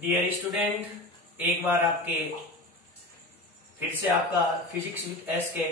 Dear student, एक बार आपके फिर से आपका फिजिक्स विद एस के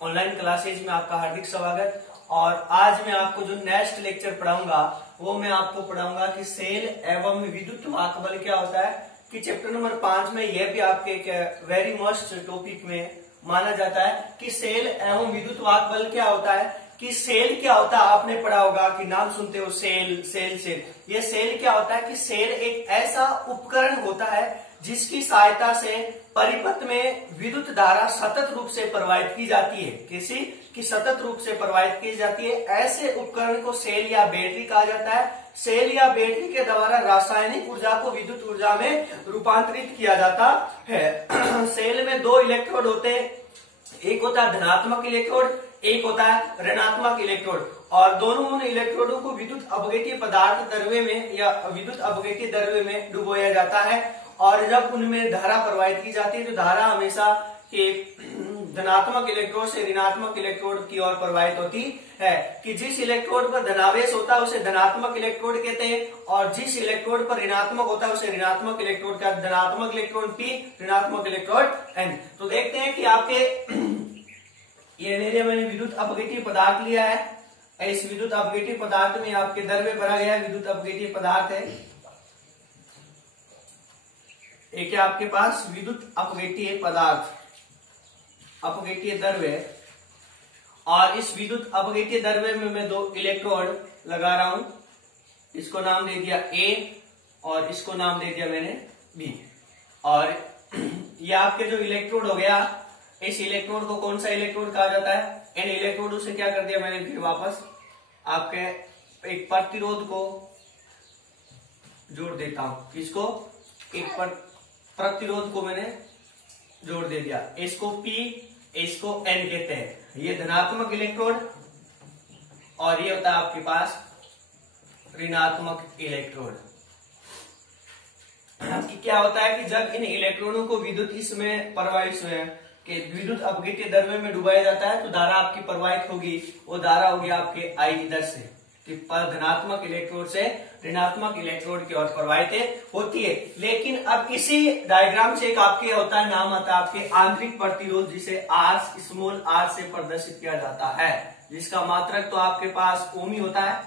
ऑनलाइन क्लासेज में आपका हार्दिक स्वागत। और आज मैं आपको जो नेक्स्ट लेक्चर पढ़ाऊंगा वो मैं आपको पढ़ाऊंगा कि सेल एवं विद्युत वाहक बल क्या होता है। कि चैप्टर नंबर 5 में यह भी आपके एक वेरी मस्ट टॉपिक में माना जाता है कि सेल एवं विद्युत वाहक बल क्या होता है। कि सेल क्या होता है, आपने पढ़ा होगा कि नाम सुनते हो सेल सेल सेल। ये सेल क्या होता है कि सेल एक ऐसा उपकरण होता है जिसकी सहायता से परिपथ में विद्युत धारा सतत रूप से प्रवाहित की जाती है। किसी की सतत रूप से प्रवाहित की जाती है, ऐसे उपकरण को सेल या बैटरी कहा जाता है। सेल या बैटरी के द्वारा रासायनिक ऊर्जा को विद्युत ऊर्जा में रूपांतरित किया जाता है। सेल में दो इलेक्ट्रोड होते हैं, एक होता है धनात्मक इलेक्ट्रोड, एक होता है ऋणात्मक इलेक्ट्रोड। और दोनों इलेक्ट्रोडों को विद्युत अपघट्य पदार्थ द्रव्य में या विद्युत अपघट्य द्रव्य में डुबोया जाता है। और जब उनमें धारा प्रवाहित की जाती है तो धारा हमेशा के धनात्मक इलेक्ट्रोड से ऋणात्मक इलेक्ट्रोड की ओर प्रवाहित होती है। कि जिस इलेक्ट्रोड पर धनावेश होता है उसे धनात्मक इलेक्ट्रोड कहते हैं, और जिस इलेक्ट्रोड पर ऋणात्मक होता है उसे ऋणात्मक इलेक्ट्रोड का धनात्मक इलेक्ट्रोड पी, ऋणात्मक इलेक्ट्रोड एन। तो देखते हैं कि आपके ये ले लिया मैंने विद्युत अपघट्य पदार्थ लिया है। इस विद्युत अपघट्य पदार्थ में आपके द्रव्य भरा गया है, विद्युत अपघट्य पदार्थ है। एक है आपके पास विद्युत अपघट्य पदार्थ, अपघट्य द्रव्य। और इस विद्युत अपघट्य द्रव्य में मैं दो इलेक्ट्रोड लगा रहा हूं। इसको नाम दे दिया ए और इसको नाम दे दिया मैंने बी। और ये आपके जो इलेक्ट्रोड हो गया, इस इलेक्ट्रोड को कौन सा इलेक्ट्रोड कहा जाता है। इन इलेक्ट्रोड से क्या कर दिया मैंने फिर वापस आपके एक प्रतिरोध को जोड़ देता हूं। इसको एक प्रतिरोध को मैंने जोड़ दे दिया। इसको P, इसको N कहते हैं। ये धनात्मक इलेक्ट्रोड और ये होता है आपके पास ऋणात्मक इलेक्ट्रोड। क्या होता है कि जब इन इलेक्ट्रॉनों को विद्युत इसमें प्रवाहित कि विद्युत अपघट्य द्रव्य में डुबाया जाता है तो धारा आपकी प्रवाहित होगी। वो धारा होगी आपके I इधर से कि धनात्मक इलेक्ट्रोड से ऋणात्मक इलेक्ट्रोड की ओर प्रवाहित होती है। लेकिन अब इसी डायग्राम से एक आपके होता है, नाम आता है आपके आंतरिक प्रतिरोध, जिसे R स्मॉल r से प्रदर्शित किया जाता है, जिसका मात्रक तो आपके पास ओम ही होता है,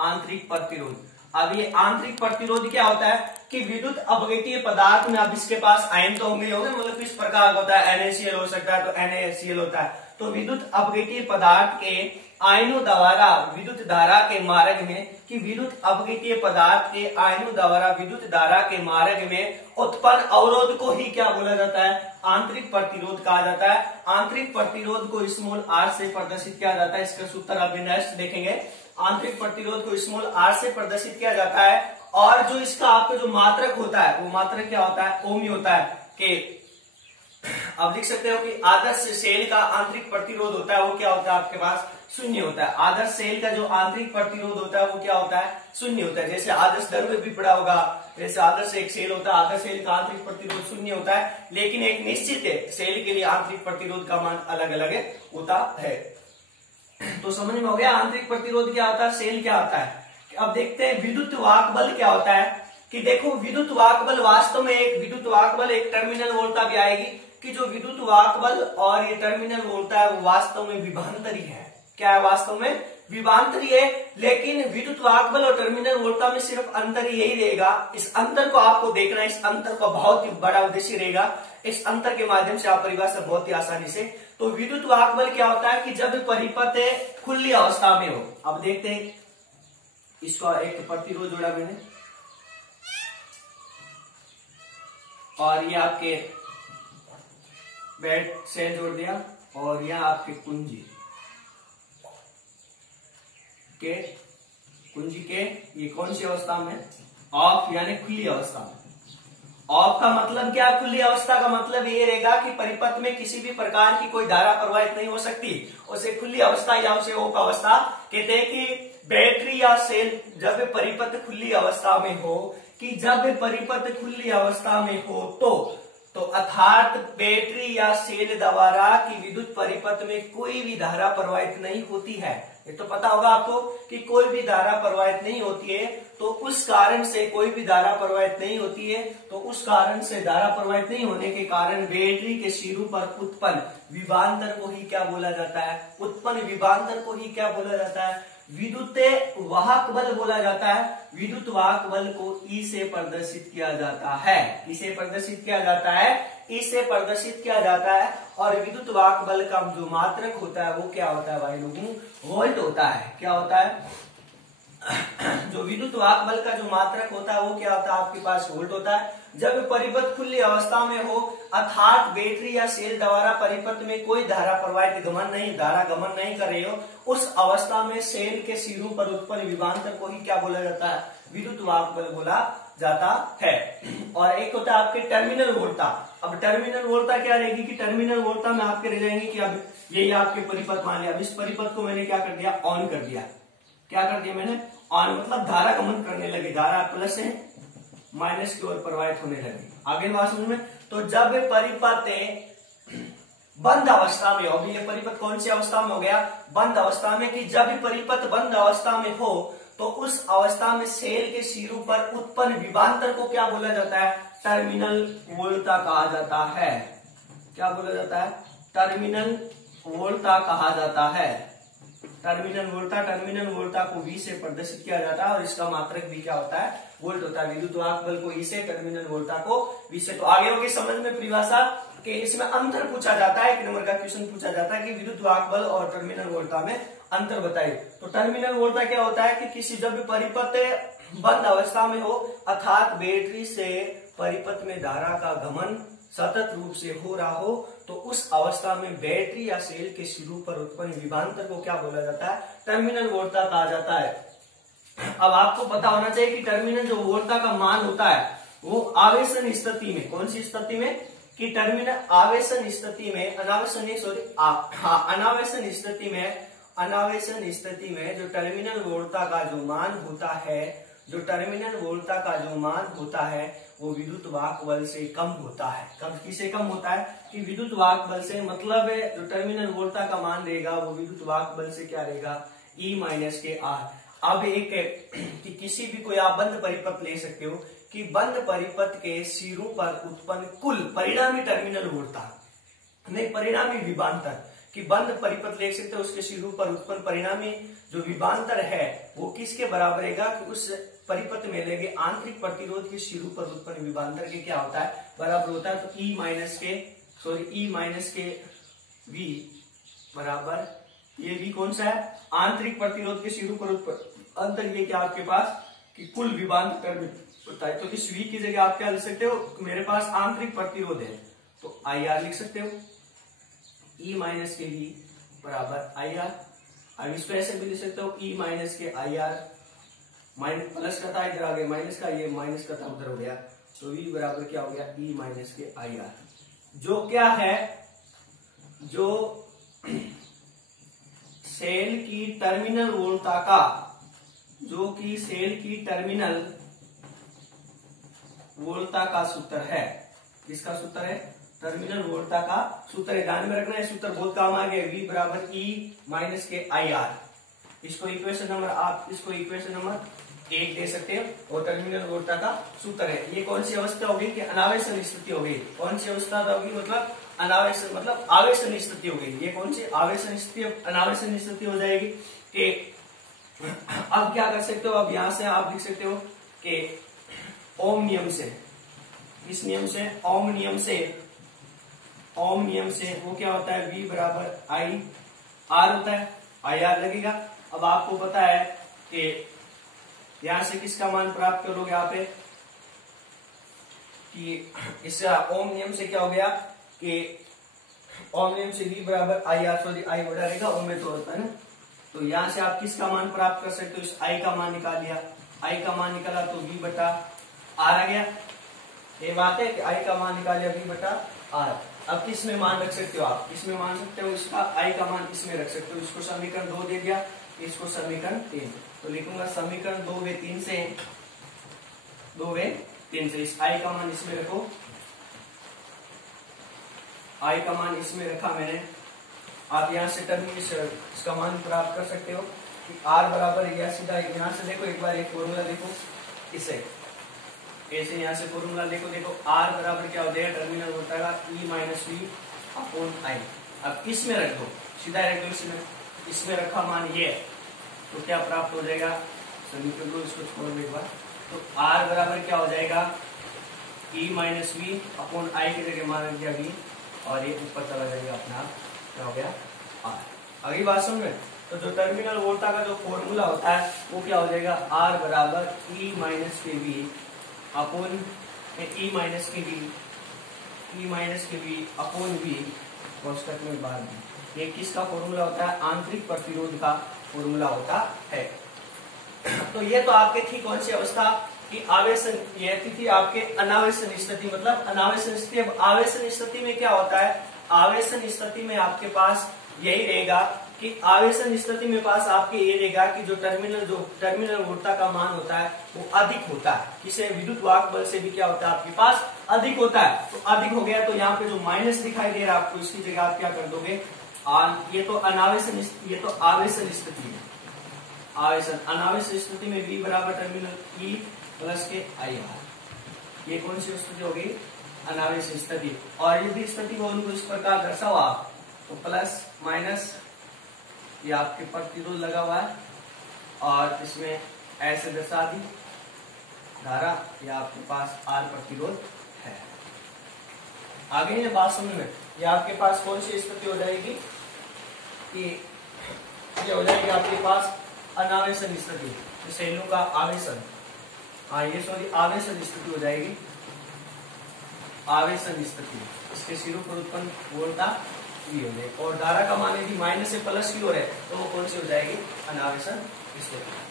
आंतरिक प्रतिरोध। अब ये आंतरिक प्रतिरोध क्या होता है कि विद्युत अपघट्य पदार्थ में अब इसके पास आयन तो होंगे, मतलब किस प्रकार का होता है, NaCl हो सकता है तो NaCl होता है। तो विद्युत अपघट्य पदार्थ के आयनों द्वारा विद्युत धारा के मार्ग में, कि विद्युत अपघट्य पदार्थ के आयनों द्वारा विद्युत धारा के मार्ग में उत्पन्न अवरोध को ही क्या बोला जाता है, आंतरिक प्रतिरोध कहा जाता है। आंतरिक प्रतिरोध को स्मॉल r से प्रदर्शित किया जाता है। इसका सूत्र अभी नेक्स्ट देखेंगे। आंतरिक प्रतिरोध को स्मॉल r से प्रदर्शित किया जाता है। और जो इसका आपका जो मात्रक होता है वो मात्रक क्या होता है, ओम ही होता है। कि आप लिख सकते हो कि आदर्श सेल का आंतरिक प्रतिरोध होता है वो क्या होता है आपके पास, शून्य होता है। आदर्श सेल का जो आंतरिक प्रतिरोध होता है वो क्या होता है, शून्य होता है। जैसे आदर्श द्रव्य भी पड़ा होगा, जैसे आदर्श एक सेल होता है, आदर्श सेल का आंतरिक प्रतिरोध शून्य होता है। लेकिन एक निश्चित है सेल के लिए आंतरिक प्रतिरोध का मान अलग अलग होता है। तो समझ में हो गया आंतरिक प्रतिरोध क्या होता है, सेल क्या होता है। अब देखते हैं विद्युत वाहक बल क्या होता है। कि देखो विद्युत वाहक बल वास्तव में एक विद्युत वाहक बल एक टर्मिनल वोल्टा भी आएगी कि जो विद्युत वाहक बल और ये टर्मिनल वोल्टा है वो वास्तव में विभवांतरी है। क्या है, वास्तव में विभवांतरी है। लेकिन विद्युत वाहक बल और टर्मिनल वोल्टा में सिर्फ अंतर यही रहेगा, इस अंतर को आपको देखना है। इस अंतर का बहुत ही बड़ा उद्देश्य रहेगा, इस अंतर के माध्यम से आप परिभाषा बहुत ही आसानी से। तो विद्युत वाहक बल क्या होता है कि जब परिपथ खुली अवस्था में हो। अब देखते हैं, इसका एक प्रतिरोध जोड़ा मैंने और ये आपके बेड सेल जोड़ दिया और यह आपके कुंजी के ये कौन सी अवस्था में, ऑफ यानी खुली अवस्था में। ऑफ का मतलब क्या, खुली अवस्था का मतलब ये रहेगा कि परिपथ में किसी भी प्रकार की कोई धारा प्रवाहित नहीं हो सकती, उसे खुली अवस्था या उसे ओप अवस्था कहते हैं। कि बैटरी या सेल जब परिपथ खुली अवस्था में हो, कि जब परिपथ खुली अवस्था में हो तो अर्थात बैटरी या सेल द्वारा की विद्युत परिपथ में कोई भी धारा प्रवाहित नहीं होती है। ये तो पता होगा आपको कि कोई भी धारा प्रवाहित नहीं होती है तो उस कारण से कोई भी धारा प्रवाहित नहीं होती है तो उस कारण से धारा प्रवाहित नहीं होने के कारण बैटरी के सिरों पर उत्पन्न विभवांतर को ही क्या बोला जाता है? उत्पन्न विभवांतर को ही क्या बोला जाता है? विद्युत वाहक बल बोला जाता है। विद्युत वाहक बल को ई से प्रदर्शित किया जाता है। इसे प्रदर्शित किया जाता है, इसे प्रदर्शित किया जाता है। और विद्युत वाहक बल का जो मात्रक होता है वो क्या होता है भाई लोगों? वोल्ट होता है। क्या होता है? जो विद्युत वाहक बल का जो मात्रक होता है वो क्या होता है? आपके पास वोल्ट होता है। जब परिपथ खुली अवस्था में हो अर्थात बैटरी या सेल द्वारा परिपथ में कोई धारा प्रवाहित धारा गमन नहीं कर रही हो, उस अवस्था में सेल के सिरों पर उत्पन्न विभवांतर को ही क्या बोला जाता है? विद्युत वाहक बल बोला जाता है। और एक होता है आपके टर्मिनल वोल्टता। अब टर्मिनल वोल्टता क्या रहेगी कि टर्मिनल वोल्टता में आपके रह जाएंगे कि अब यही आपके परिपथ मान लिया। अब इस परिपथ को मैंने क्या कर दिया? ऑन कर दिया। क्या कर दिया मैंने? ऑन, मतलब धारा गमन करने लगी। धारा प्लस है माइनस की ओर प्रवाहित होने लगी। आगे बात समझ में? तो जब परिपथ बंद अवस्था में हो, ये परिपथ कौन सी अवस्था में हो गया? बंद अवस्था में। कि जब परिपथ बंद अवस्था में हो तो उस अवस्था में सेल के सिरों पर उत्पन्न विभवांतर को क्या बोला जाता है? टर्मिनल वोल्टता कहा जाता है। क्या बोला जाता है? टर्मिनल वोल्टता कहा जाता है। टर्मिनल वोल्टता को V से प्रदर्शित किया जाता है और इसका मात्रक भी क्या होता है? वोल्ट होता है। विद्युत वाहक बल को E से, टर्मिनल वोल्टता को V से। तो आगे होगी समझ में परिभाषा कि इसमें अंतर पूछा जाता है। 1 नंबर का क्वेश्चन पूछा जाता है कि विद्युत वाहक बल और टर्मिनल वोल्टता में अंतर बताइए। तो टर्मिनल वोल्टता क्या होता है कि किसी जब परिपथ बंद अवस्था में हो अर्थात बैटरी से परिपथ में धारा का गमन सतत रूप से हो रहा हो तो उस अवस्था में बैटरी या सेल के सिरों पर उत्पन्न विभवांतर को क्या बोला जाता है? टर्मिनल वोल्टता कहा जाता है। अब आपको पता होना चाहिए कि टर्मिनल जो वोल्टता का मान होता है वो आवेशन स्थिति में, कौन सी स्थिति में? कि टर्मिनल आवेशन स्थिति में, अनावेशन स्थिति में जो टर्मिनल वोल्टता का जो मान होता है, जो टर्मिनल वोल्टता का जो मान होता है वो विद्युत वाहक बल से कम होता है। कब किसे कम होता है? कि विद्युत वाहक बल से, मतलब जो टर्मिनल वोल्टता का मान रहेगा वो विद्युत वाहक बल से क्या रहेगा? E माइनस के R। अब एक कि किसी भी कोई आप बंद परिपथ ले सकते हो कि बंद परिपथ के सिरों पर उत्पन्न कुल परिणामी टर्मिनल वोल्टता नहीं, परिणामी विभवांतर, कि बंद परिपथ ले सकते हो उसके सिरों पर उत्पन्न परिणामी जो विभवांतर है वो किसके बराबर रहेगा? कि उस परिपथ में लगे आंतरिक प्रतिरोध के सिरों पर उत्पन्न विभवांतर के क्या होता है? बराबर होता है। तो E माइनस के V बराबर, ये V कौन सा है? आंतरिक प्रतिरोध के सिरों पर उत्पन्न अंतर, ये क्या आपके पास कि कुल विभवांतर होता है। तो इस V की जगह आप क्या लिख सकते हो? मेरे पास आंतरिक प्रतिरोध है तो IR लिख सकते हो। E माइनस के V बराबर IR। अब इसको ऐसे भी लिख सकते हो E माइनस के IR, माइनस प्लस का था इधर आ गया माइनस का, ये माइनस का था उधर हो गया। तो V बराबर क्या हो गया? E माइनस के IR, जो क्या है? जो सेल की टर्मिनल वोल्टता का, जो कि सेल की टर्मिनल वोल्टता का सूत्र है। किसका सूत्र है? टर्मिनल वोल्टता का सूत्र है। ध्यान में रखना है, सूत्र बहुत काम आ गया। V बराबर E माइनस के IR। इसको इक्वेशन नंबर, आप इसको इक्वेशन नंबर 1 दे सकते हैं। और टर्मिनल वोल्टता का सूत्र है। ये कौन सी अवस्था होगी? कि अनावेशन स्थिति होगी। कौन सी अवस्था होगी? मतलब अनावेशन, मतलब आवेशन स्थिति होगी। ये कौन सी आवेशन स्थिति? अनावेशन स्थिति हो जाएगी। कि अब क्या कर सकते हो? अब यहां से आप लिख सकते हो कि ओम नियम से, इस नियम से, ओम नियम से वो क्या होता है? V बराबर IR होता है। IR लगेगा। अब आपको पता है कि यहां से किसका मान प्राप्त करोगे आप? कि इस ओम नियम से क्या हो गया कि ओम नियम से V बराबर IR, सॉरी I बड़ा रहेगा, ओम में तो होता है ना। तो यहां से आप किसका मान प्राप्त कर सकते हो? इस I का मान निकाल लिया। I का मान निकाला तो V बटा R आ गया। ये बात है कि I का मान निकाल लिया, V बटा R। अब किसमें मान रख सकते हो आप? इसमें मान सकते हो, इसका I का मान इसमें रख सकते हो। इसको समीकरण 2 दे दिया, इसको समीकरण 3। तो लिखूंगा समीकरण 2/3 से, 2/3 से इस I का मान इसमें रखो। I का मान इसमें रखा मैंने आप यहाँ से इसका मान प्राप्त कर सकते हो कि R बराबर या सीधा यहाँ से देखो एक बार एक फॉर्मूला देखो, इसे ऐसे यहाँ से फॉर्मूला देखो R बराबर क्या हो जाएगा, टर्मिनल होता है E minus V upon I. अब इसमें रख दो, सीधा रख दो, इसमें रखा मान ये, तो क्या प्राप्त हो जाएगा, समीकरण को इसको छोड़ दो एक बार, तो R बराबर क्या हो जाएगा, E minus V upon I की जगह मान रख दिया V, और ये ऊपर चला जाएगा अपना, क्या हो गया R। अगली बात समझ में, तो जो टर्मिनल वोल्टा का जो फॉर्मूला होता है वो क्या हो जाएगा, R बराबर E माइनस के वी अपॉन E माइनस के वी अपॉन वी कोष्टक में बाहर भी। ये किसका फॉर्मूला होता है, आंतरिक प्रतिरोध का फॉर्मूला होता है। तो ये तो आपके थी कौन सी अवस्था कि आवेशन, ये थी आपके अनावेशन स्थिति, मतलब अनावेशन स्थिति। अब आवेशन स्थिति में क्या होता है, आवेशन स्थिति में आपके पास यही रहेगा कि आवेशन स्थिति में पास आपके ये रहेगा कि जो टर्मिनल वोल्टा का मान होता है वो अधिक होता है, किसे विद्युत वाहक बल से भी क्या होता है आपके पास अधिक होता है। तो अधिक हो गया तो यहाँ पे जो माइनस दिखाई दे रहा है आपको, इसकी जगह आप क्या कर दोगे, ये तो अनावेशन, ये तो आवेशन स्थिति है, आवेशन। अनावेशन स्थिति में V बराबर टर्मिनल E प्लस के आई आर, ये कौन सी स्थिति होगी, अनावेशन स्थिति। और यदि स्थिति को उनको इस प्रकार दर्शाओ आप, तो प्लस माइनस ये आपके प्रतिरोध लगा हुआ है, और इसमें ऐसे दर्शा दी धारा, या आपके पास R प्रतिरोध है। आगे ये बात समझ में, ये आपके पास कौन सी स्थिति हो जाएगी कि ये हो जाएगी आपके पास अनावेशन स्थिति, सेलों का आवेशन, ये सॉरी आवेशन स्थिति हो जाएगी, आवेशन स्थिति। इसके सिरों पर उत्पन्न वोल्टा V हो जाएगी, और धारा का मान यदि माइनस से प्लस की ओर है तो वो कौन सी हो जाएगी, अनावेशन स्थिति।